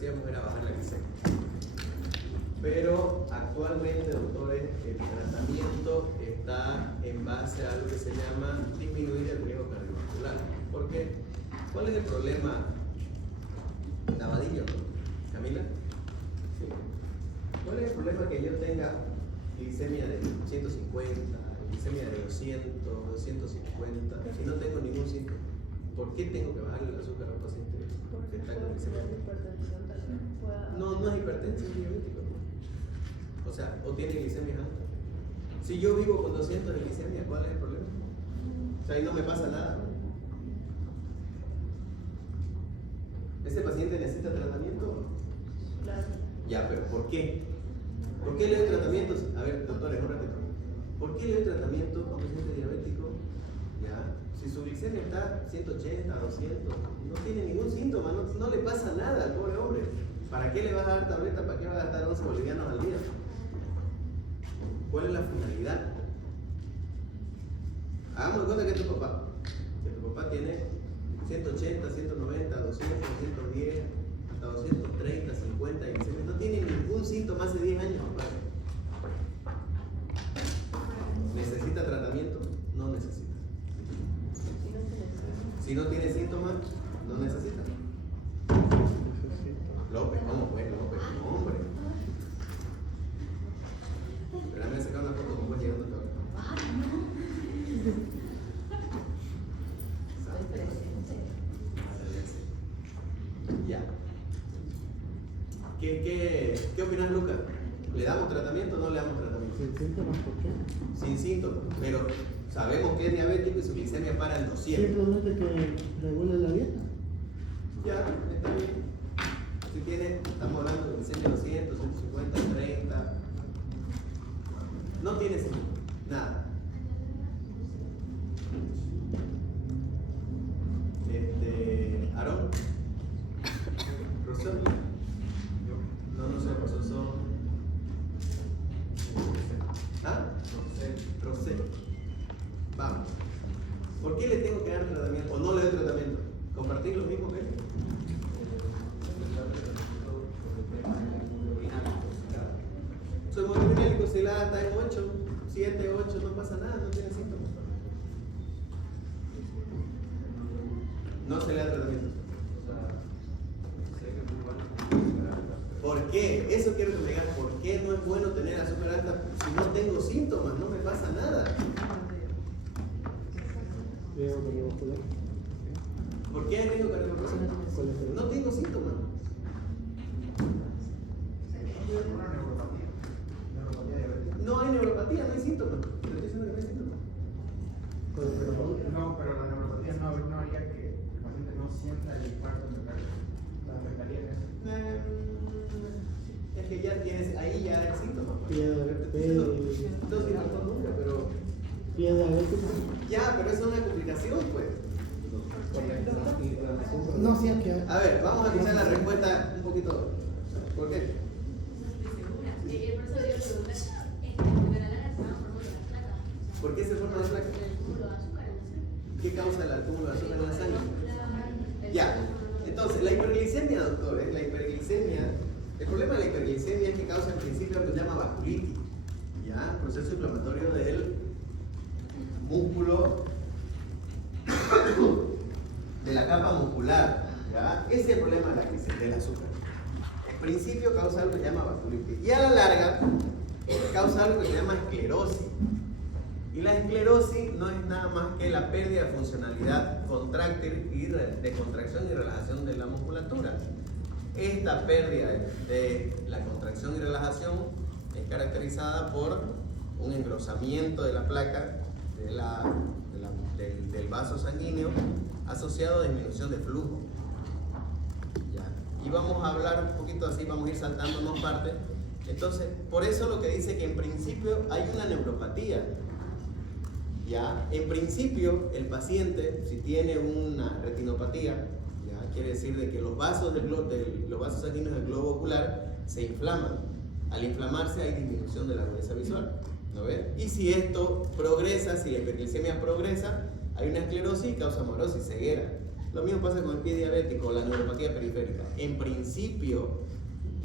hacíamos era bajar la glicemia. Pero actualmente, doctores, el tratamiento está en base a algo que se llama disminuir el riesgo cardiovascular. ¿Por qué? ¿Cuál es el problema? Lavadillo, Camila. Sí. ¿Cuál es el problema que yo tenga glicemia de 150, glicemia de 200, 250, si no tengo ningún síntoma? ¿Por qué tengo que bajarle el azúcar a un paciente que está con glicemia? No es hipertensión, es diabético. O sea, o tiene glicemia alta. Si yo vivo con 200 de glicemia, ¿cuál es el problema? O sea, ahí no me pasa nada. ¿Ese paciente necesita tratamiento? Claro. Ya, pero ¿por qué? ¿Por qué le doy tratamientos? A ver, doctores, un ratito. ¿Por qué le doy tratamiento a un paciente diabético? Ya, si su glicemia está 180, 200, no tiene ningún síntoma, no le pasa nada al pobre hombre. ¿Para qué le vas a dar tableta? ¿Para qué va a gastar 11 bolivianos al día? ¿Cuál es la finalidad? Hagamos de cuenta que es tu papá. Que tu papá tiene 180, 190, 200, 110, hasta 230, 50 y no tiene ningún síntoma hace 10 años, papá. ¿Necesita tratamiento? No necesita. Si no tiene síntomas, no necesita. López, ¿cómo fue? López, no, hombre. Pero me voy a sacar una foto con vos llegando acá. Ya. ¿Qué opinas, Lucas? ¿Le damos tratamiento o no le damos tratamiento? ¿Sin síntomas por qué? Sin síntomas, pero sabemos que es diabético y su glicemia para en 200. Simplemente que regule la dieta. Ya, está bien. Si tiene, estamos hablando de glicemia 200, 150, 30. No tiene síntomas, nada. Aarón. Rosel. No sé, Rosel. ¿Ah? Rosel. Vamos. ¿Por qué le tengo que dar tratamiento o no le doy tratamiento? ¿Compartir lo mismo que él? Soy monovinálico, si la está en 8, 7, 8, no pasa nada, no tiene síntomas. No se le da tratamiento. ¿Por qué? Eso quiero que me digas. ¿Por qué no es bueno tener azúcar alta si no tengo síntomas? No me pasa nada. Riesgo cardiovascular. ¿Por qué hay riesgo cardiovascular? No tengo síntomas. No hay neuropatía, no hay síntomas. Te estoy diciendo que no hay síntomas. No, pero la neuropatía no haría que el paciente no sienta el infarto miocardio. ¿La afectaría en eso? Es que ya tienes, ahí ya hay síntomas. No se infartó nunca, pero. ¿Pie diabético? Ya, pero esa es una complicación, pues. No, sí, es que. A ver, vamos a escuchar la respuesta un poquito. ¿Por qué? ¿Por qué se forma la placa? ¿Qué causa el acúmulo de azúcar en la sangre? Ya, entonces la hiperglicemia, doctores, la hiperglicemia, el problema de la hiperglicemia es que causa en principio lo que se llama vasculitis, ya, proceso inflamatorio del músculo, de la capa muscular, ya, ese es el problema de la glicemia, del azúcar. En principio causa algo que se llama vasculitis y a la larga causa algo que se llama esclerosis. Y la esclerosis no es nada más que la pérdida de funcionalidad contráctil y de contracción y relajación de la musculatura. Esta pérdida de la contracción y relajación es caracterizada por un engrosamiento de la placa del vaso sanguíneo asociado a disminución de flujo. ¿Ya? Y vamos a hablar un poquito así, vamos a ir saltándonos partes. Entonces, por eso lo que dice que en principio hay una neuropatía. ¿Ya? En principio, el paciente, si tiene una retinopatía, ¿ya? Quiere decir de que los vasos sanguíneos del globo ocular se inflaman. Al inflamarse hay disminución de la agudeza visual. ¿No ves? Y si esto progresa, si la hiperglicemia progresa, hay una esclerosis y causa morosis, ceguera. Lo mismo pasa con el pie diabético o la neuropatía periférica. En principio,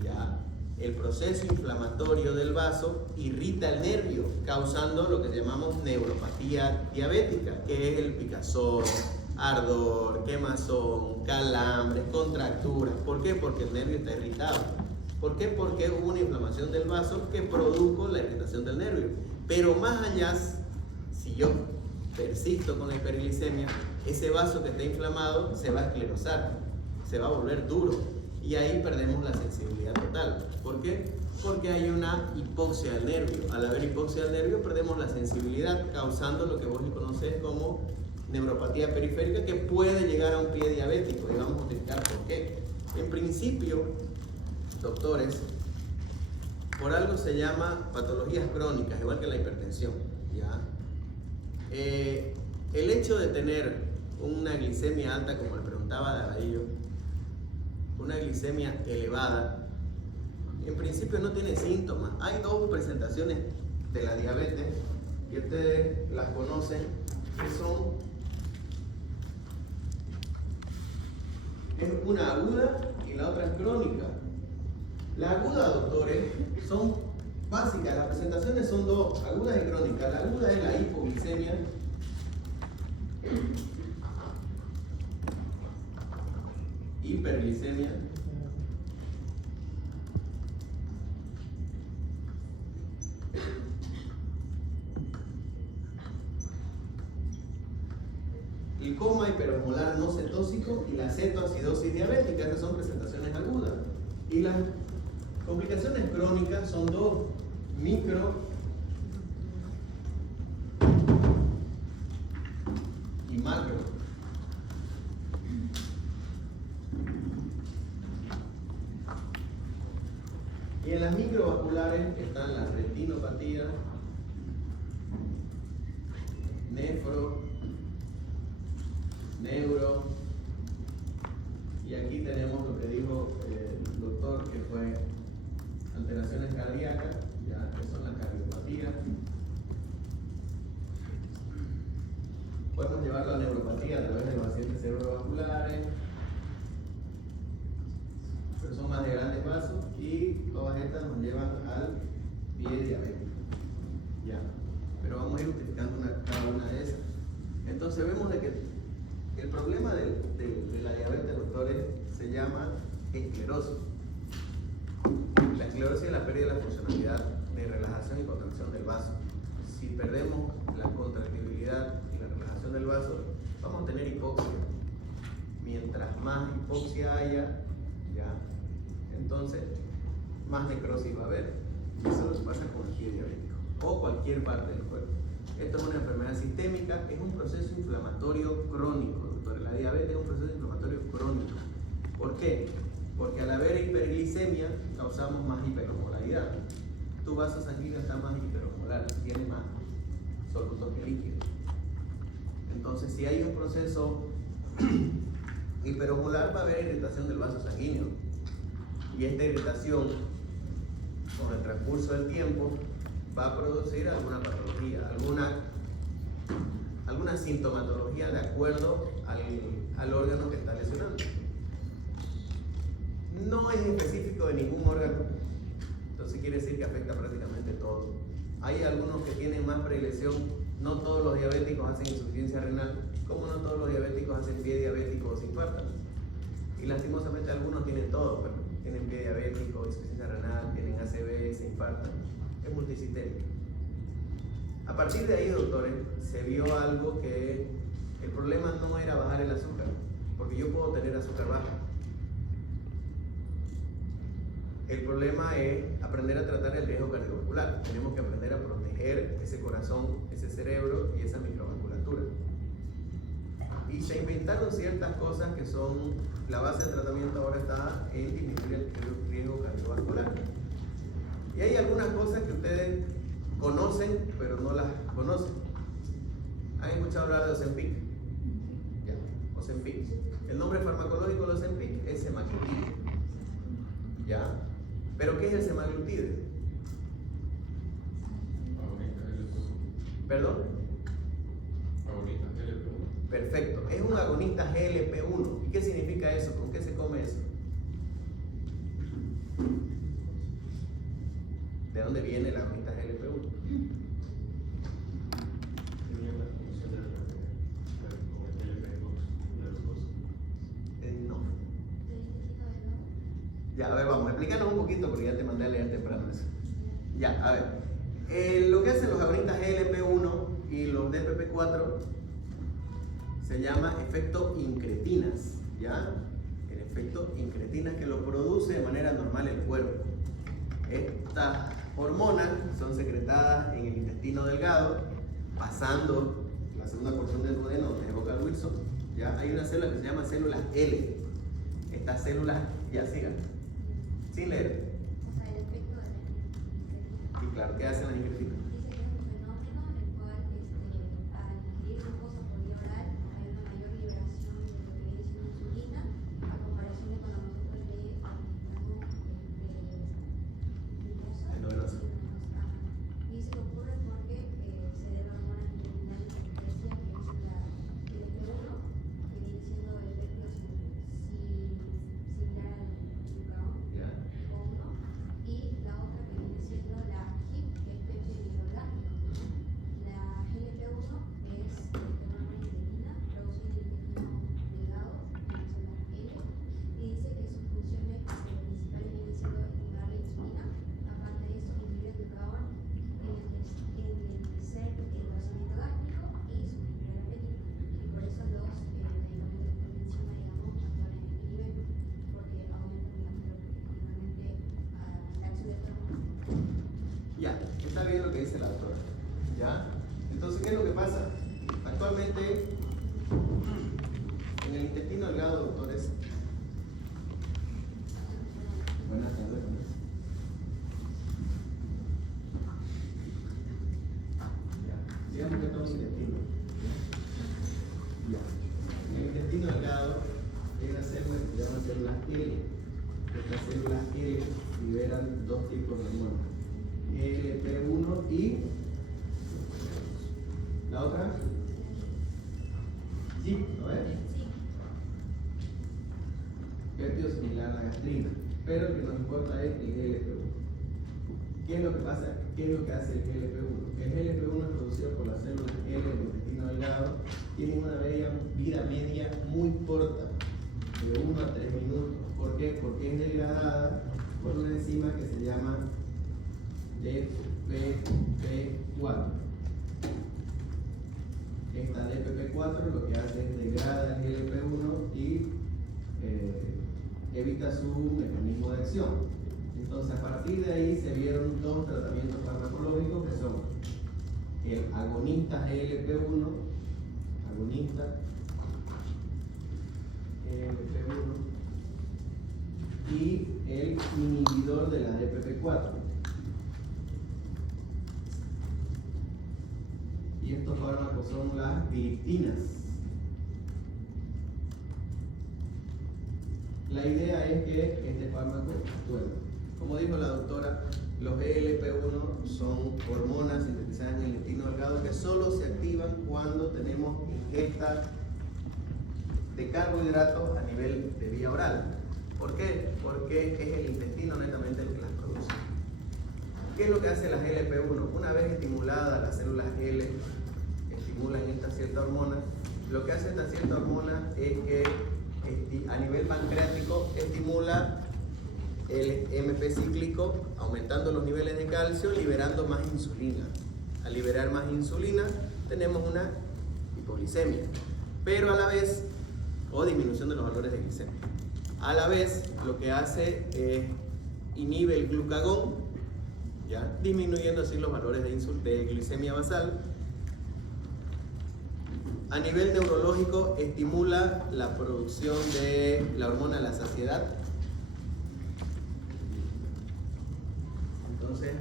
ya, el proceso inflamatorio del vaso irrita el nervio, causando lo que llamamos neuropatía diabética, que es el picazón, ardor, quemazón, calambres, contracturas. ¿Por qué? Porque el nervio está irritado. ¿Por qué? Porque hubo una inflamación del vaso que produjo la irritación del nervio. Pero más allá, si yo persisto con la hiperglicemia, ese vaso que está inflamado se va a esclerosar, se va a volver duro y ahí perdemos la sensibilidad total. ¿Por qué? Porque hay una hipoxia del nervio. Al haber hipoxia del nervio perdemos la sensibilidad, causando lo que vos conocés como neuropatía periférica, que puede llegar a un pie diabético, y vamos a explicar por qué. En principio, doctores, por algo se llama patologías crónicas, igual que la hipertensión, ¿ya? El hecho de tener una glicemia alta, como le preguntaba Daradillo, una glicemia elevada, en principio no tiene síntomas. Hay dos presentaciones de la diabetes que ustedes las conocen, que son, es una aguda y la otra es crónica. La aguda, doctores, son básicas, las presentaciones son dos, agudas y crónicas. La aguda es la hipoglicemia, hiperglicemia el coma hiperosmolar no cetóxico y la cetoacidosis diabética. Estas son presentaciones agudas. Y las complicaciones crónicas son dos, micro y macro. Y en las microvasculares están las retinopatías, nefro, neuro, y aquí tenemos lo que dijo el doctor, que fue alteraciones cardíacas, ya que son las cardiopatías. Podemos llevar la neuropatía a través de los accidentes cerebrovasculares, pero son más de grandes vasos, y todas estas nos llevan al pie diabético. Ya, pero vamos a ir justificando cada una de esas. Entonces vemos de que el problema de la diabetes, doctores, se llama esclerosis. La esclerosis es la pérdida de la funcionalidad de relajación y contracción del vaso. Si perdemos la contractibilidad y la relajación del vaso, vamos a tener hipoxia. Mientras más hipoxia haya, ya, entonces más necrosis va a haber. Eso es lo que pasa con el pie diabético o cualquier parte del cuerpo. Esto es una enfermedad sistémica, es un proceso inflamatorio crónico, doctor. La diabetes es un proceso inflamatorio crónico. ¿Por qué? Porque al haber hiperglicemia causamos más hiperosmolaridad. Tu vaso sanguíneo está más hiperosmolar, tiene más solutos que líquidos. Entonces, si hay un proceso hiperosmolar, va a haber irritación del vaso sanguíneo. Y esta irritación, con el transcurso del tiempo, va a producir alguna patología, alguna sintomatología de acuerdo al órgano que está lesionando. No es específico de ningún órgano, entonces quiere decir que afecta prácticamente todo. Hay algunos que tienen más predilección, no todos los diabéticos hacen insuficiencia renal, como no todos los diabéticos hacen pie diabético o se infartan. Y lastimosamente algunos tienen todo, pero tienen pie diabético, insuficiencia renal, tienen ACV, se infartan. Es multisistémico. A partir de ahí, doctores, se vio algo que el problema no era bajar el azúcar, porque yo puedo tener azúcar baja. El problema es aprender a tratar el riesgo cardiovascular. Tenemos que aprender a proteger ese corazón, ese cerebro y esa microvasculatura. Y se inventaron ciertas cosas que son, la base de tratamiento ahora está en disminuir el riesgo cardiovascular. Y hay algunas cosas que ustedes conocen, pero no las conocen. ¿Han escuchado hablar de Ozempic? Ya, Ozempic. El nombre farmacológico de Ozempic es semaglutide. ¿Ya? ¿Pero qué es el semaglutide? ¿Perdón? Perfecto. Es un un agonista GLP-1. ¿Y qué significa eso? ¿Con qué se come eso? ¿De dónde viene el agonista GLP-1? No. Ya, a ver, vamos, explícanos un poquito porque ya te mandé a leer temprano eso. Ya, a ver. Lo que hacen los agonistas GLP-1 y los DPP-4 se llama efecto incretinas, ¿ya? El efecto incretinas que lo produce de manera normal el cuerpo. Estas hormonas son secretadas en el intestino delgado, pasando la segunda porción del duodeno donde evoca Wilson, ¿ya? Hay una célula que se llama células L. Estas células, ya sigan, sin leer. O sea, el efecto de la Y claro, ¿qué hacen las incretinas? dice que es un fenómeno en el cual al ingerir glucosa por vía oral hay una mayor liberación de lo que viene siendo insulina a comparación de cuando nosotros le administramos glucosa. Endovenosa. Y eso ocurre porque se debe a hormonas intestinales que decía que es la GLP-1, que viene siendo el efecto similar al glucagón. ¿Ya? Uno, y la otra que viene siendo la HIP, que es peptidoglácano. La GLP-1 es una hormona intestina, produce en el intestino delgado, que son las L, y dice que sus funciones principales vienen siendo estimular la insulina. Aparte de eso, inhibir el glucagón, enriquecer el vaciamiento gástrico y suprimir la apetito. Y por eso los medicamentos que menciona, digamos, actúan en este nivel, porque aumentan, digamos, normalmente la acción de todo. Ya, está bien lo que dice la doctora. ¿Ya? Entonces, ¿qué es lo que pasa? Actualmente, en el intestino delgado, doctores. Buenas tardes. Ya, digamos que todo el intestino. Ya. En el intestino delgado hay una célula que se llama células L. Estas células L liberan dos tipos de hormonas. GLP-1 y la otra sí, ¿no es? Péptido similar a la gastrina, pero lo que nos importa es el GLP-1. ¿Qué es lo que pasa? ¿Qué es lo que hace el GLP-1? El GLP-1 es producido por las células L del intestino delgado, tienen una vida media muy corta, de 1 a 3 minutos. ¿Por qué? Porque es degradada por una enzima que se llama DPP4. Esta DPP4 lo que hace es degrada el GLP-1 y evita su mecanismo de acción. Entonces, a partir de ahí se vieron dos tratamientos farmacológicos que son el agonista GLP-1, y el inhibidor de la DPP4. Y estos fármacos son las virictinas. La idea es que este fármaco actúe. Como dijo la doctora, los GLP-1 son hormonas sintetizadas en el intestino delgado que solo se activan cuando tenemos ingesta de carbohidratos a nivel de vía oral. ¿Por qué? Porque es el intestino netamente el que las produce. ¿Qué es lo que hace la GLP-1? Una vez estimulada las células L, estimulan esta cierta hormona. Lo que hace esta cierta hormona es que a nivel pancreático estimula el MP cíclico, aumentando los niveles de calcio, liberando más insulina. Al liberar más insulina, tenemos una hipoglicemia, pero a la vez, o disminución de los valores de glicemia. A la vez, lo que hace es inhibe el glucagón, ¿ya? Disminuyendo así los valores de glicemia basal. A nivel neurológico, estimula la producción de la hormona de la saciedad. Entonces,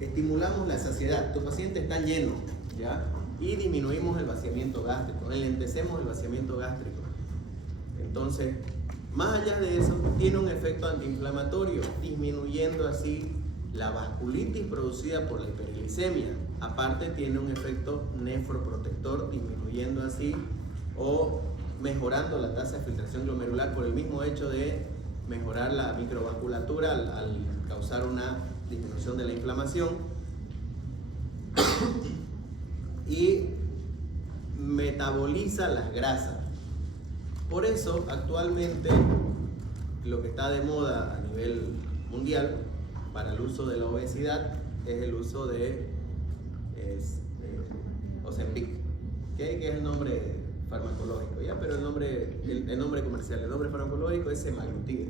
estimulamos la saciedad. Tu paciente está lleno, ¿ya? Y disminuimos el vaciamiento gástrico, enlentecemos el vaciamiento gástrico. Entonces, más allá de eso, tiene un efecto antiinflamatorio, disminuyendo así la vasculitis producida por la hiperglicemia. Aparte, tiene un efecto nefroprotector, disminuyendo así o mejorando la tasa de filtración glomerular por el mismo hecho de mejorar la microvasculatura al causar una disminución de la inflamación y metaboliza las grasas. Por eso actualmente lo que está de moda a nivel mundial para el uso de la obesidad es el uso de Ozempic, que es el nombre farmacológico, ¿ya? Pero el nombre comercial, el nombre farmacológico es semaglutide.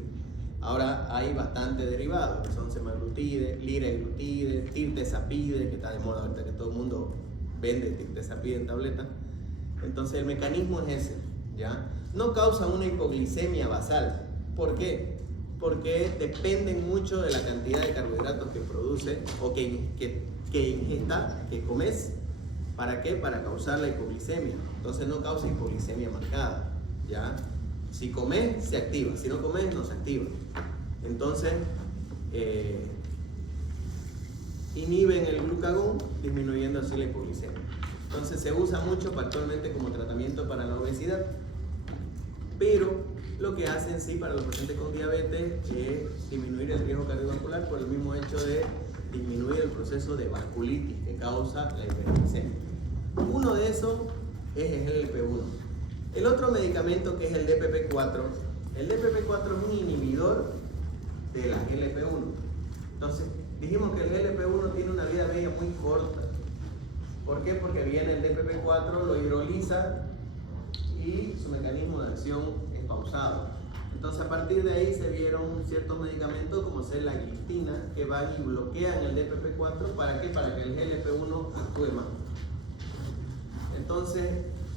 Ahora hay bastantes derivados, que son semaglutide, liraglutide, tirtezapide, que está de moda ahorita que todo el mundo vende tirtezapide en tableta. Entonces el mecanismo es ese, ¿ya? No causa una hipoglicemia basal. ¿Por qué? Porque dependen mucho de la cantidad de carbohidratos que produce o que ingesta, que comes. ¿Para qué? Para causar la hipoglicemia. Entonces no causa hipoglicemia marcada, ¿ya? Si comes, se activa. Si no comes, no se activa. Entonces, inhiben el glucagón, disminuyendo así la hipoglicemia. Entonces se usa mucho actualmente como tratamiento para la obesidad. Pero lo que hacen sí para los pacientes con diabetes es disminuir el riesgo cardiovascular por el mismo hecho de disminuir el proceso de vasculitis que causa la hiperglicemia. Uno de esos es el GLP-1. El otro medicamento que es el DPP-4, el DPP-4 es un inhibidor de la GLP-1. Entonces, dijimos que el GLP-1 tiene una vida media muy corta. ¿Por qué? Porque viene el DPP-4, lo hidroliza y su mecanismo de acción es pausado. Entonces a partir de ahí se vieron ciertos medicamentos como ser la glistina que van y bloquean el DPP-4. ¿Para qué? Para que el GLP-1 actúe más. Entonces,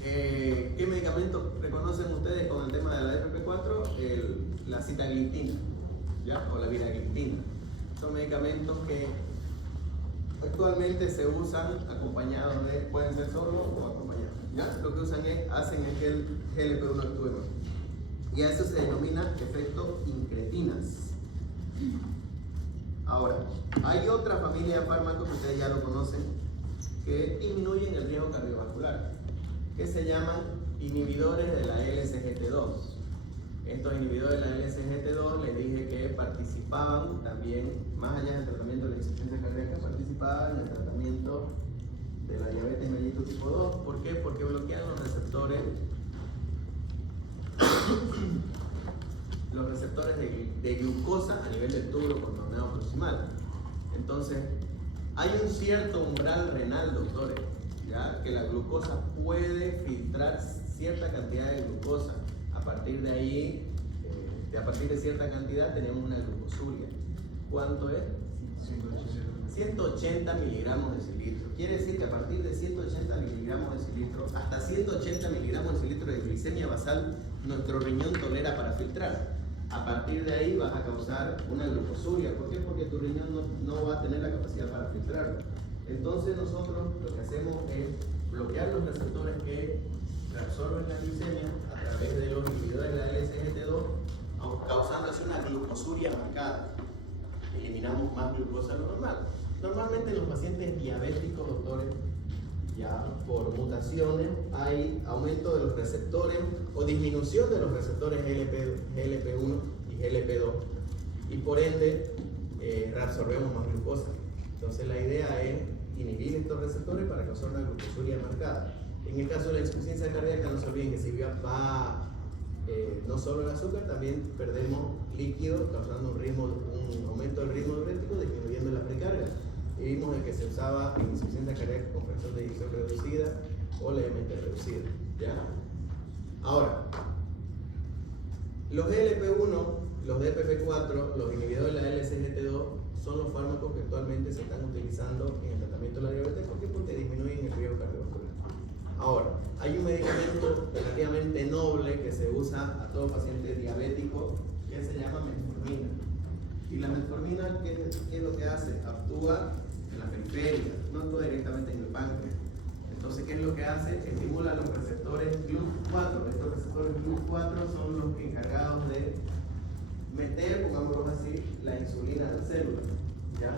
¿qué medicamentos reconocen ustedes con el tema de la DPP-4? La sitagliptina, ¿ya? O la viragliptina. Son medicamentos que actualmente se usan acompañados de, pueden ser solos o acompañados, ¿ya? Lo que hacen es que el GLP-1 actúe más. Y a eso se denomina efecto incretinas. Ahora, hay otra familia de fármacos que ustedes ya lo conocen, que disminuyen el riesgo cardiovascular, que se llaman inhibidores de la LSGT2. Estos inhibidores de la LSGT2 les dije que participaban también, más allá del tratamiento de la insuficiencia cardíaca, participaban en el tratamiento de la diabetes mellitus tipo 2. ¿Por qué? Porque bloquean los receptores de glucosa a nivel del tubo contorneado proximal. Entonces, hay un cierto umbral renal, doctores, ¿ya? Que la glucosa puede filtrar cierta cantidad de glucosa. A partir de ahí, a partir de cierta cantidad, tenemos una glucosuria. ¿Cuánto es? 180 miligramos de cilitro. Quiere decir que a partir de 180 miligramos de cilitro, hasta 180 miligramos de cilitro de glicemia basal, nuestro riñón tolera para filtrar. A partir de ahí vas a causar una glucosuria. ¿Por qué? Porque tu riñón no va a tener la capacidad para filtrarlo. Entonces nosotros lo que hacemos es bloquear los receptores que reabsorben la glicemia a través de los inhibidores de la LSGT2, causando así una glucosuria marcada. Eliminamos más glucosa de lo normal. Normalmente en los pacientes diabéticos, doctores, ya por mutaciones hay aumento de los receptores o disminución de los receptores GLP1 y GLP2 y por ende reabsorbemos más glucosa. Entonces la idea es inhibir estos receptores para causar una glucosuria marcada. En el caso de la insuficiencia cardíaca, no se olviden que si va no solo el azúcar, también perdemos líquido, causando un aumento del ritmo diurético, disminuyendo la precarga. Y vimos el que se usaba en insuficiencia cardíaca con fracción de eyección reducida o levemente reducida, ¿ya? Ahora, los GLP-1, los DPP-4, los inhibidores de la LSGT2 son los fármacos que actualmente se están utilizando en el tratamiento de la diabetes. ¿Por qué? Porque disminuyen el riesgo cardiovascular. Ahora, hay un medicamento relativamente noble que se usa a todo paciente diabético que se llama metformina. Y la metformina, ¿qué es lo que hace? Actúa en la periferia, no actúa directamente en el páncreas. Entonces, ¿qué es lo que hace? Estimula los receptores GLUT4. Estos receptores GLUT4 son los encargados de meter, pongámoslo así, la insulina en la célula, ¿ya?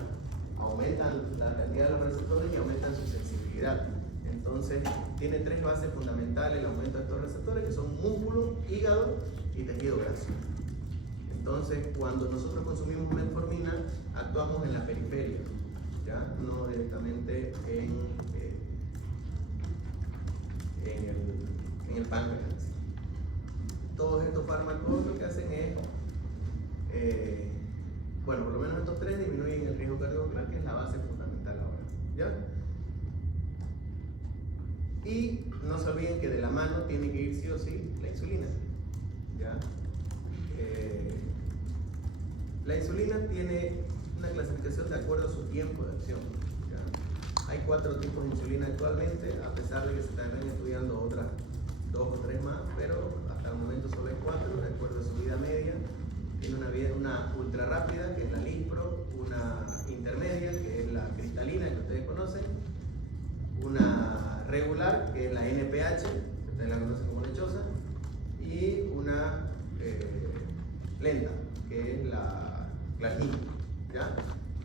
Aumentan la cantidad de los receptores y aumentan su sensibilidad. Entonces, tiene tres bases fundamentales el aumento de estos receptores, que son músculo, hígado y tejido graso. Entonces, cuando nosotros consumimos metformina, actuamos en la periferia, ¿ya? No directamente en el páncreas. Todos estos fármacos lo que hacen es, bueno, por lo menos estos tres disminuyen el riesgo cardiovascular, que es la base fundamental ahora, ¿ya? Y no se olviden que de la mano tiene que ir sí o sí la insulina, ¿ya? La insulina tiene una clasificación de acuerdo a su tiempo de acción, ¿ya? Hay 4 tipos de insulina actualmente, a pesar de que se están estudiando otras 2 o 3 más, pero hasta el momento solo hay 4, de acuerdo a su vida media. Tiene una ultra rápida, que es la Lispro, una intermedia, que es la cristalina, que ustedes conocen, una regular, que es la NPH, que ustedes la conocen como lechosa, y una lenta, que es la glargina, ¿ya?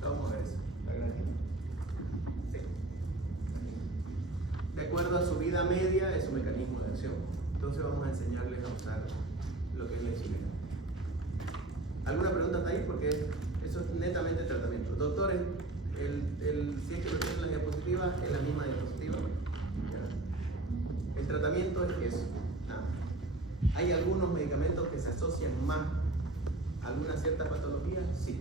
Vamos a ver eso, la glargina. Sí. De acuerdo a su vida media, es su mecanismo de acción. Entonces vamos a enseñarles a usar lo que es la insulina. ¿Alguna pregunta hasta ahí? Porque eso es netamente tratamiento. Doctores, si es que lo tienen en la diapositiva, es la misma diapositiva. ¿Ya? El tratamiento es eso. Nada. ¿Hay algunos medicamentos que se asocian más a alguna cierta patología? Sí.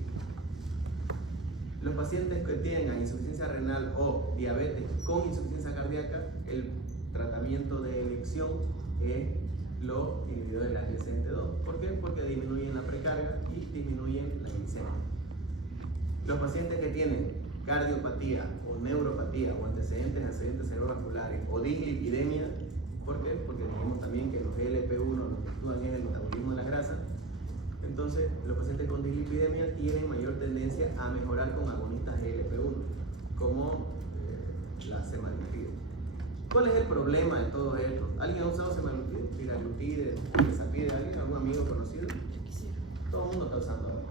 Los pacientes que tengan insuficiencia renal o diabetes con insuficiencia cardíaca, el tratamiento de elección es los inhibidores del angiotensina 2. ¿Por qué? Porque disminuyen la precarga y disminuyen la glicemia. Los pacientes que tienen cardiopatía o neuropatía o antecedentes de accidentes cerebrovasculares o dislipidemia, ¿por qué? Porque dijimos también que los GLP-1 lo que actúan es el metabolismo de las grasas. Entonces, los pacientes con dislipidemia tienen mayor tendencia a mejorar con agonistas GLP-1, como la semaglutida. ¿Cuál es el problema de todo esto? ¿Alguien ha usado semaglutida, liraglutide, tirzepatide? ¿Alguien? ¿Algún amigo conocido? Todo el mundo está usando ahora.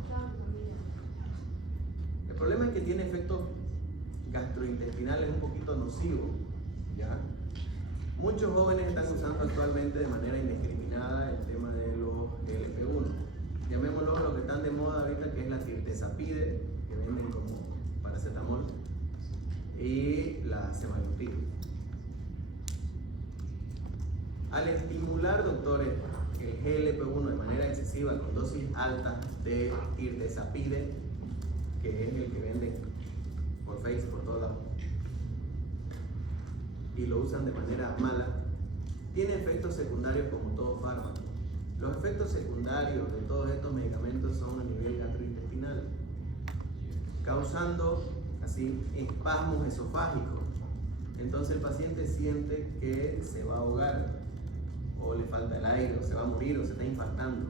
El problema es que tiene efectos gastrointestinales un poquito nocivos, ¿ya? Muchos jóvenes están usando actualmente de manera indiscriminada el tema de los GLP-1. Llamémoslo lo que están de moda ahorita, que es la tirzepatide, que venden como paracetamol, y la semaglutida. Al estimular, doctores, el GLP-1 de manera excesiva con dosis altas de tirzepatide, que es el que venden por Facebook, por todos lados, y lo usan de manera mala, tiene efectos secundarios como todo fármaco. Los efectos secundarios de todos estos medicamentos son a nivel gastrointestinal, causando así espasmos esofágicos. Entonces el paciente siente que se va a ahogar, o le falta el aire, o se va a morir, o se está infartando.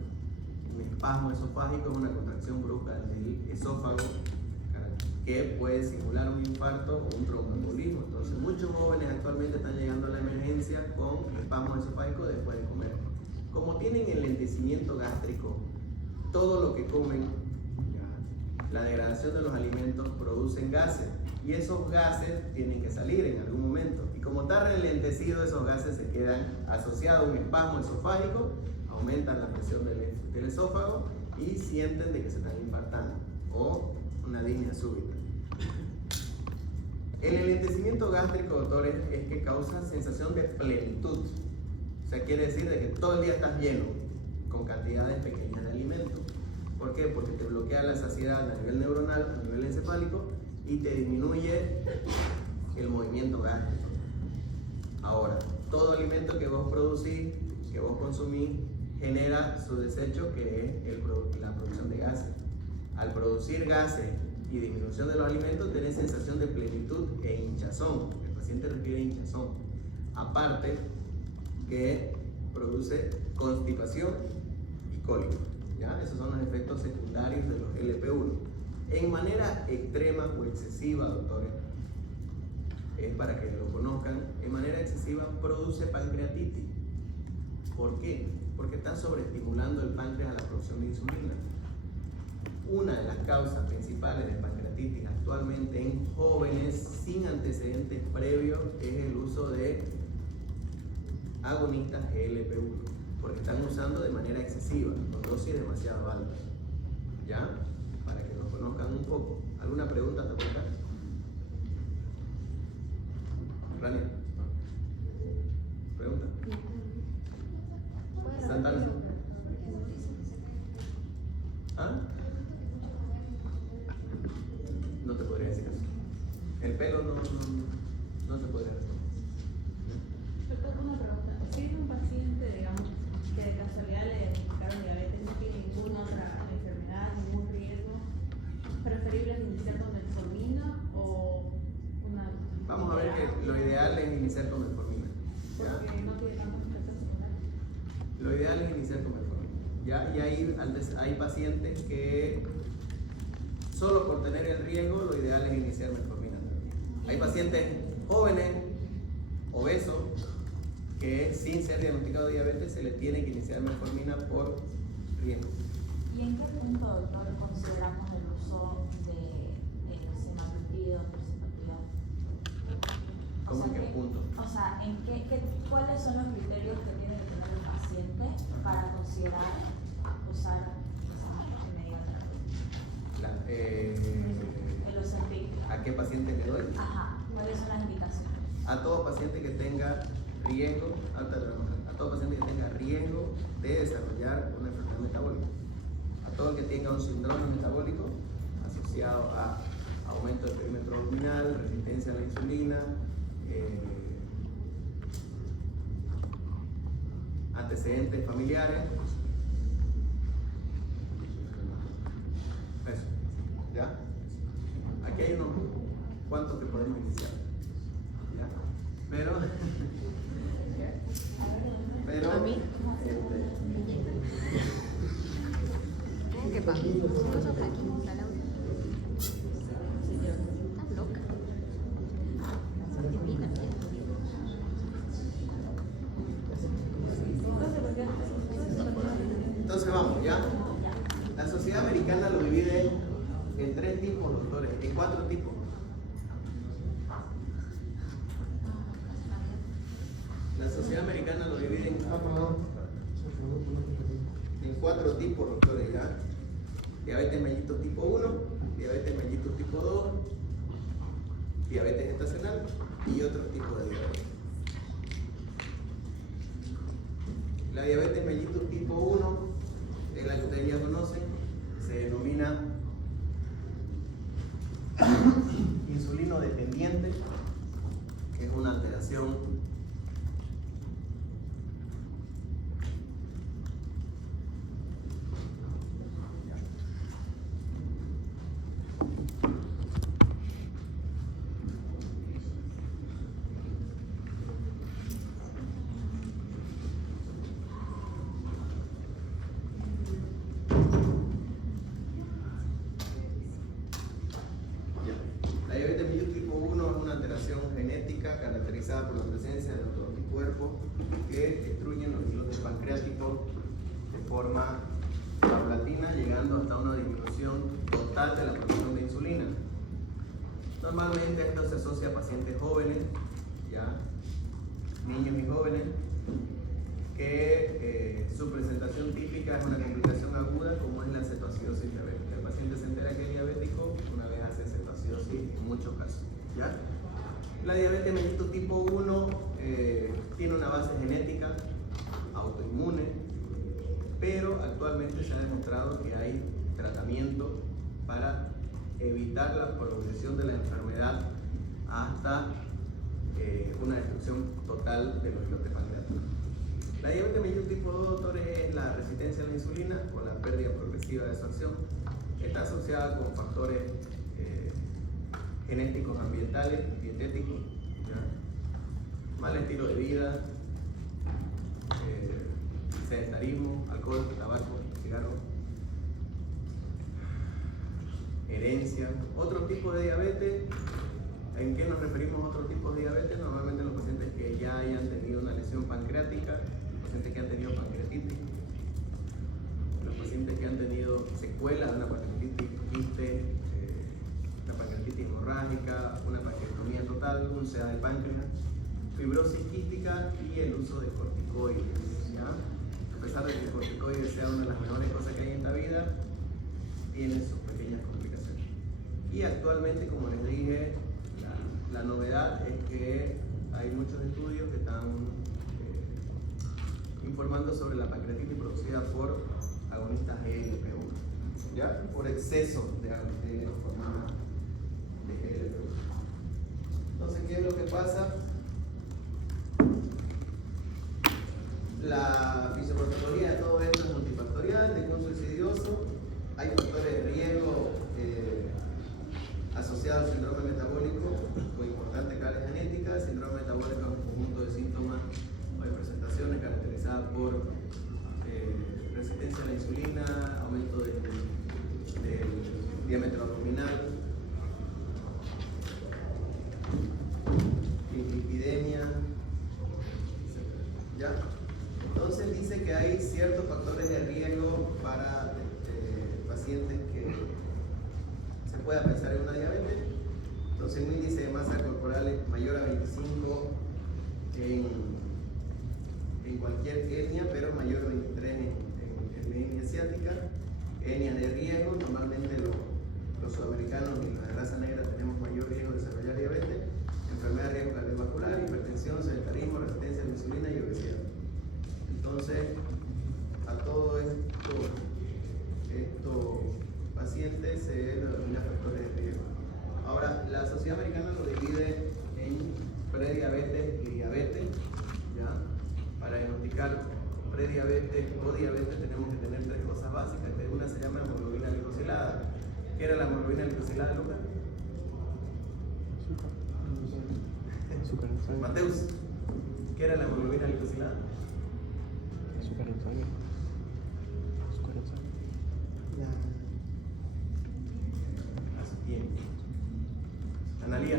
Un espasmo esofágico es una contracción brusca del esófago que puede simular un infarto o un tromboembolismo. Entonces muchos jóvenes actualmente están llegando a la emergencia con espasmos esofágicos después de comer. Como tienen enlentecimiento gástrico, todo lo que comen, la degradación de los alimentos producen gases, y esos gases tienen que salir en algún momento, y como está relentecido, esos gases se quedan asociados a un espasmo esofágico, aumentan la presión del esófago y sienten de que se están infartando o una disnea súbita. El enlentecimiento gástrico, doctores, es que causa sensación de plenitud. O sea, quiere decir de que todo el día estás lleno con cantidades pequeñas de alimento. ¿Por qué? Porque te bloquea la saciedad a nivel neuronal, a nivel encefálico, y te disminuye el movimiento gástrico. Ahora, todo alimento que vos producís, que vos consumís, genera su desecho, que es la producción de gases. Al producir gases y disminución de los alimentos, tenés sensación de plenitud e hinchazón. El paciente refiere hinchazón. Aparte que produce constipación y cólico. ¿Ya? Esos son los efectos secundarios de los GLP-1. En manera extrema o excesiva, doctores, es para que lo conozcan, en manera excesiva produce pancreatitis. ¿Por qué? Porque está sobreestimulando el páncreas a la producción de insulina. Una de las causas principales de pancreatitis pancreatitis actualmente en jóvenes sin antecedentes previos es el uso de agonistas GLP-1, porque están usando de manera excesiva, con dosis demasiado altas. ¿Ya? Para que nos conozcan un poco. ¿Alguna pregunta hasta por acá? Rania. ¿Pregunta? Santana. ¿Ah? No te podría decir eso. El pelo no te podría decir. Yo tengo una pregunta. Si es un paciente, digamos, que de casualidad le diagnosticaron diabetes, no tiene ninguna otra enfermedad, ningún riesgo, ¿preferible es iniciar con metformina o una? Vamos a ver que lo ideal es iniciar con metformina. ¿Ya? Porque no tiene tantos efectos secundarios. Lo ideal es iniciar con metformina. ¿Ya? Y hay pacientes que solo por tener el riesgo, lo ideal es iniciar metformina. Hay pacientes jóvenes, obesos, que sin ser diagnosticado de diabetes se les tiene que iniciar metformina por riesgo. ¿Y en qué punto, doctor, consideramos el uso de semaglutida o tirzepatida? ¿Cómo en qué punto? O sea, ¿cuáles son los criterios que tiene que tener el paciente para considerar usar esa medida terapéutica? ¿A qué paciente le doy? Ajá, ¿cuáles son las indicaciones? A todo paciente que tenga riesgo, a todo paciente que tenga riesgo de desarrollar una enfermedad metabólica, a todo el que tenga un síndrome metabólico asociado a aumento del perímetro abdominal, resistencia a la insulina, antecedentes familiares, eso, ¿ya? Aquí hay unos cuantos que podemos iniciar, ¿ya? Pero ¿A mí? ¿Qué pasa? ¿Vos sos flaquita, Laura? ¿Estás loca? Divina, entonces vamos, ¿ya? La sociedad americana lo divide en 3 tipos, doctores, en 4 tipos. La sociedad americana lo divide en 4 tipos, doctores, ¿ya? Diabetes mellitus tipo 1, diabetes mellitus tipo 2, diabetes gestacional y otros tipos de diabetes. La diabetes mellitus tipo 1 es la que ustedes ya conocen, se denomina insulino dependiente, que es una alteración genética caracterizada por la presencia de otros anticuerpos que destruyen los islotes pancreáticos de forma paulatina, llegando hasta una disminución total de la producción de insulina. Normalmente esto se asocia a pacientes jóvenes, ya niños y jóvenes, que su presentación típica es una complicación aguda como es la cetoacidosis diabética. El paciente se entera que es diabético una vez hace cetoacidosis en muchos casos, ¿ya? La diabetes mellitus tipo 1 tiene una base genética autoinmune, pero actualmente se ha demostrado que hay tratamiento para evitar la progresión de la enfermedad hasta una destrucción total de los islotes pancreáticos. La diabetes mellitus tipo 2, doctores, es la resistencia a la insulina con la pérdida progresiva de su acción. Está asociada con factores genéticos, ambientales, dietéticos, ¿ya? Mal estilo de vida, sedentarismo, alcohol, tabaco, cigarro, herencia. Otro tipo de diabetes, ¿en qué nos referimos a otro tipo de diabetes? Normalmente los pacientes que ya hayan tenido una lesión pancreática, los pacientes que han tenido pancreatitis, los pacientes que han tenido secuelas de una pancreatitis, una hepática, una paquectomía total, un CA de páncreas, fibrosis quística y el uso de corticoides, ¿ya? A pesar de que el corticoide sea una de las mejores cosas que hay en la vida, tiene sus pequeñas complicaciones. Y actualmente, como les dije, la novedad es que hay muchos estudios que están informando sobre la pancreatitis producida por agonistas GLP-1, ¿ya? Por exceso de hormona de GLP-1. Entonces, ¿qué es lo que pasa? La fisiopatología de todo esto es multifactorial, de un suicidioso. Hay factores de riesgo asociados al síndrome metabólico, muy importante, carga genética. Síndrome metabólico es un conjunto de síntomas o de presentaciones caracterizadas por resistencia a la insulina, aumento del diámetro abdominal, lipidemia, etc. ¿Ya? Entonces dice que hay ciertos factores de riesgo para pacientes que se pueda pensar en una diabetes. Entonces un índice de masa corporal mayor a 25 en cualquier etnia, pero mayor a 23 en la etnia asiática. Etnias de riesgo, normalmente los sudamericanos y los de raza negra tenemos mayor riesgo de desarrollar diabetes, enfermedad de riesgo cardiovascular, hipertensión, sedentarismo, resistencia a la insulina y obesidad. Entonces, a todos estos pacientes se denomina factores de riesgo. Ahora, la Sociedad Americana lo divide en prediabetes y diabetes, ¿ya? Para diagnosticar prediabetes o diabetes tenemos que tener tres cosas básicas, que una se llama hemoglobina glicosilada. ¿Qué era la hemoglobina glicosilada, Lucas? Azúcar en sangre. Mateus, ¿qué era la hemoglobina glicosilada? Azúcar en sangre. Azúcar en sangre. Así bien. Analía.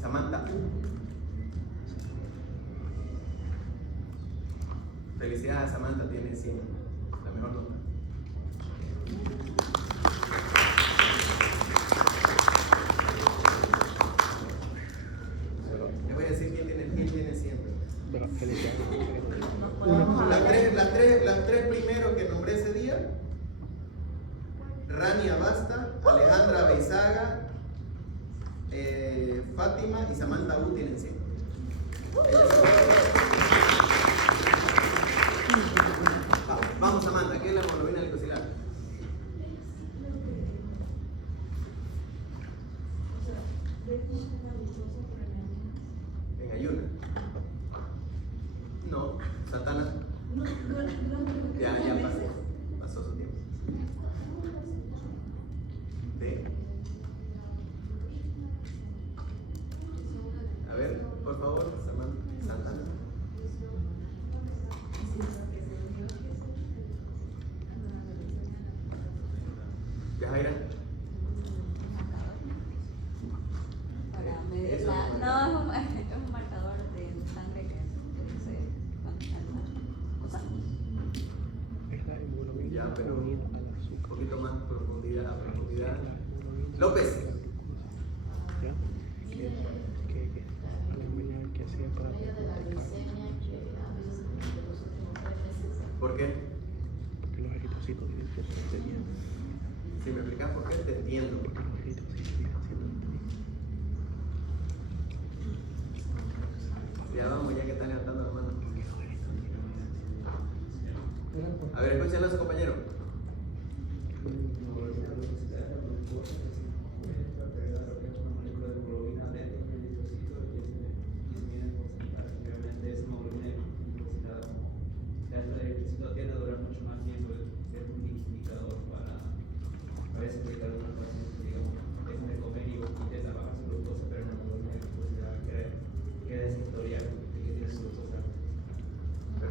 Samantha. Felicidades a Samantha, tiene 100, la mejor nota. Les voy a decir quién tiene 100. Pero felicidades. Las tres primeros que nombré ese día: Rania Basta, Alejandra Beizaga, Fátima y Samantha U tienen 100. Vamos, Samantha, ¿qué es la hemoglobina glicosilada? En ayuna. No, Satana. Ya pasó su tiempo. ¿De? A ver, por favor, Santana. Yajaira. Para medir Eso la. no No, es un marcador de sangre que dice cuánta cosa. Es la hemoglobina Ya, pero unida al un azúcar. poquito más profundidad, a profundidad. Es la hemoglobina López. y la glucosa. ¿Ya? Que a la mañana que hacía para diagnosticar. ¿Por qué? Porque los eritrocitos vienen siendo bien. Si me explicas por qué, te entiendo. Porque los eritrocitos vienen siendo Ya vamos, ya que están levantando la mano. A ver, escúchenlo a su compañero.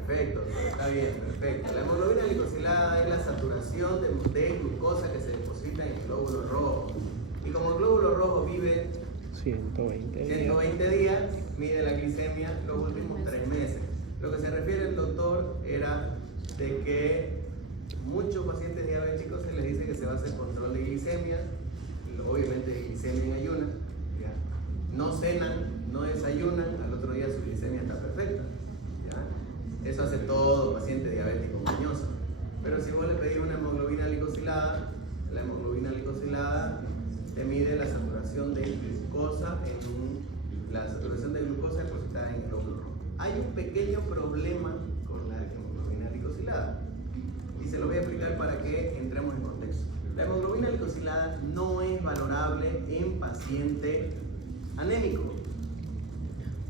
Perfecto, está bien, perfecto. La hemoglobina glicosilada es la saturación de glucosa que se deposita en el glóbulo rojo. Y como el glóbulo rojo vive 120 días, mide la glicemia los últimos 3 meses. Lo que se refiere el doctor era de que muchos pacientes diabéticos se les dice que se va a hacer control de glicemia, obviamente glicemia en ayunas, ¿ya? No cenan, no desayunan, al otro día su glicemia está perfecta, ¿ya? Eso hace todo paciente diabético mañoso. Pero si vos le pedís una hemoglobina glicosilada, la hemoglobina glicosilada te mide la saturación de glucosa la saturación de glucosa depositada en el glóbulo rojo. Hay un pequeño problema con la hemoglobina glicosilada y se lo voy a explicar para que entremos en contexto. La hemoglobina glicosilada no es valorable en paciente anémico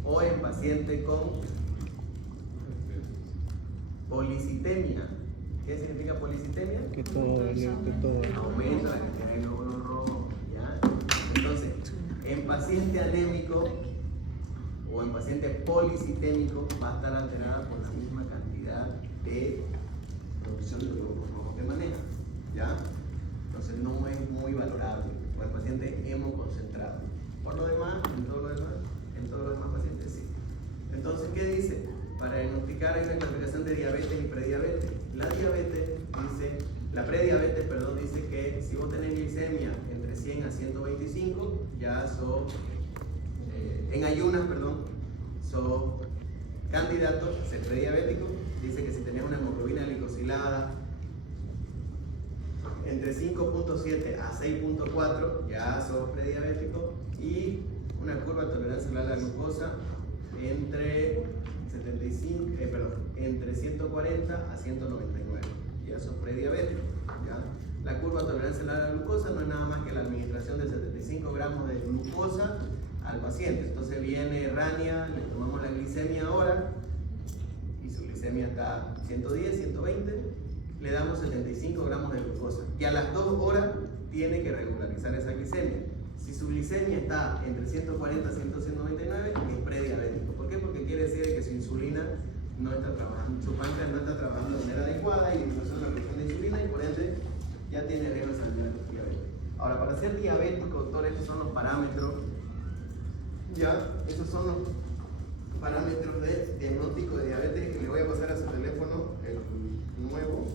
o en paciente con policitemia. ¿Qué significa policitemia? Que todo. Aumenta la cantidad de glóbulos rojos, ¿ya? Entonces, en paciente anémico o en paciente policitémico va a estar alterada por la misma cantidad de producción de glóbulos rojos que maneja, ¿ya? Entonces no es muy valorable, o el paciente hemoconcentrado. Por lo demás, en todos los demás pacientes sí. Entonces, ¿qué dice? Para diagnosticar hay una clasificación de diabetes y prediabetes. La prediabetes, dice que si vos tenés glicemia entre 100 a 125, ya sos, en ayunas, sos candidato a ser prediabético. Dice que si tenés una hemoglobina glicosilada entre 5.7 a 6.4, ya sos prediabético, y una curva de tolerancia a la glucosa entre 140 a 199, ya sos prediabético, ¿ya? La curva de tolerancia a la glucosa no es nada más que la administración de 75 gramos de glucosa al paciente. Entonces viene Rania, le tomamos la glicemia ahora y su glicemia está 110, 120, le damos 75 gramos de glucosa y a las 2 horas tiene que regularizar esa glicemia. Si su glicemia está entre 140 y 199, es prediabético. ¿Por qué? Porque quiere decir que su insulina no está trabajando, su páncreas no está trabajando de manera adecuada y disminución de la producción de insulina y por ende ya tiene riesgo de desarrollar diabetes. Ahora, para ser diabético, doctor, estos son los parámetros, esos son los parámetros de diagnóstico de diabetes. Le voy a pasar a su teléfono el nuevo.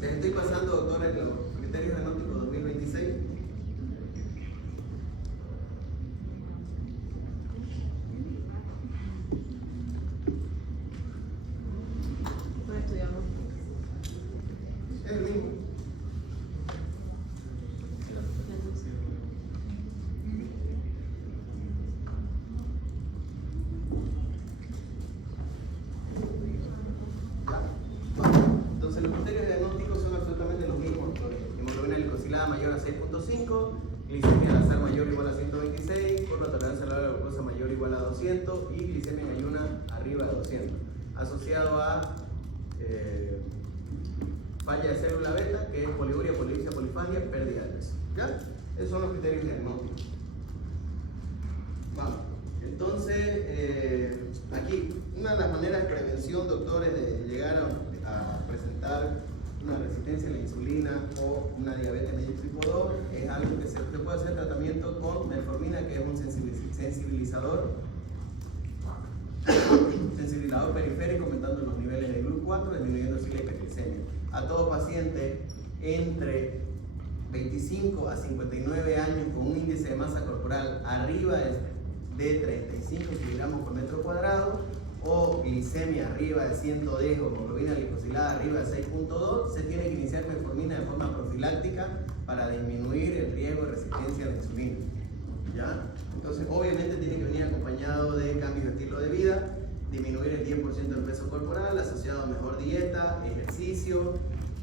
Estoy pasando, doctores, los criterios diagnósticos 2026. ¿Dónde estudiamos? Es el mismo. Entonces los criterios diagnósticos son absolutamente los mismos. Hemoglobina glicosilada mayor a 6.5, glicemia al azar mayor o igual a 126, curva de tolerancia a la glucosa mayor o igual a 200 y glicemia en ayuna arriba de 200, asociado a falla de célula beta, que es poliuria, polipsia, polifagia, pérdida de peso. ¿Ya? Esos son los criterios diagnósticos. Vamos. Entonces, aquí, una de las maneras de prevención, doctores, de llegar a presentar una resistencia a la insulina o una diabetes mellitus tipo 2 es algo que se puede hacer tratamiento con metformina, que es un sensibilizador periférico, aumentando los niveles de GLUT4, disminuyendo así la hiperglicemia. A todo paciente entre 25 a 59 años con un índice de masa corporal arriba de de 35 miligramos por metro cuadrado o glicemia arriba de 110 o hemoglobina glicosilada arriba de 6.2, se tiene que iniciar metformina de forma profiláctica para disminuir el riesgo de resistencia a la insulina. ¿Ya? Entonces, obviamente tiene que venir acompañado de cambios de estilo de vida, disminuir el 10% del peso corporal, asociado a mejor dieta, ejercicio,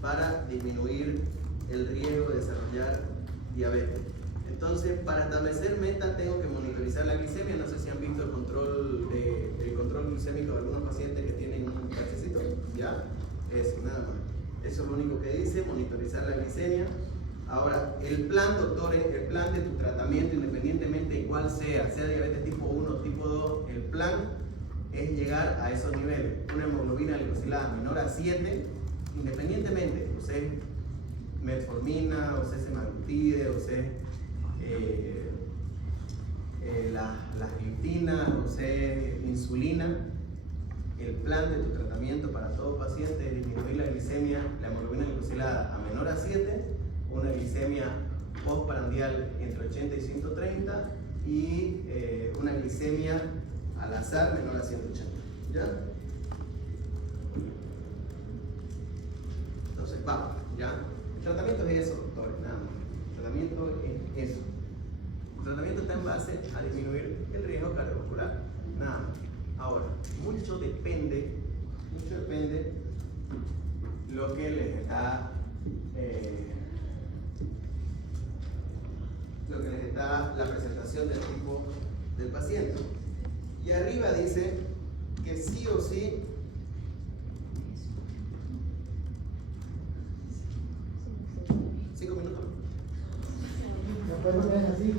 para disminuir el riesgo de desarrollar diabetes. Entonces, para establecer metas tengo que monitorizar la glicemia. No sé si han visto el control glicémico de algunos pacientes que tienen un cachecito. ¿Ya? Eso, nada más. Eso es lo único que dice, monitorizar la glicemia. Ahora, el plan, doctores, el plan de tu tratamiento, independientemente de cuál sea diabetes tipo 1 o tipo 2, el plan es llegar a esos niveles. Una hemoglobina glicosilada menor a 7, independientemente, o sea, metformina, o sea, semaglutide, o sea, las gliptinas, o sea, insulina. El plan de tu tratamiento para todo paciente es disminuir la glicemia, la hemoglobina glicosilada a menor a 7, una glicemia postprandial entre 80 y 130 y una glicemia al azar menor a 180. ¿Ya? Entonces, vamos, ¿ya? El tratamiento es eso, doctores, nada más. El tratamiento es eso. El tratamiento está en base a disminuir el riesgo cardiovascular, nada más. Ahora, mucho depende lo que les está la presentación del tipo del paciente. Y arriba dice que sí o sí ¿5 minutos? No podemos ver así.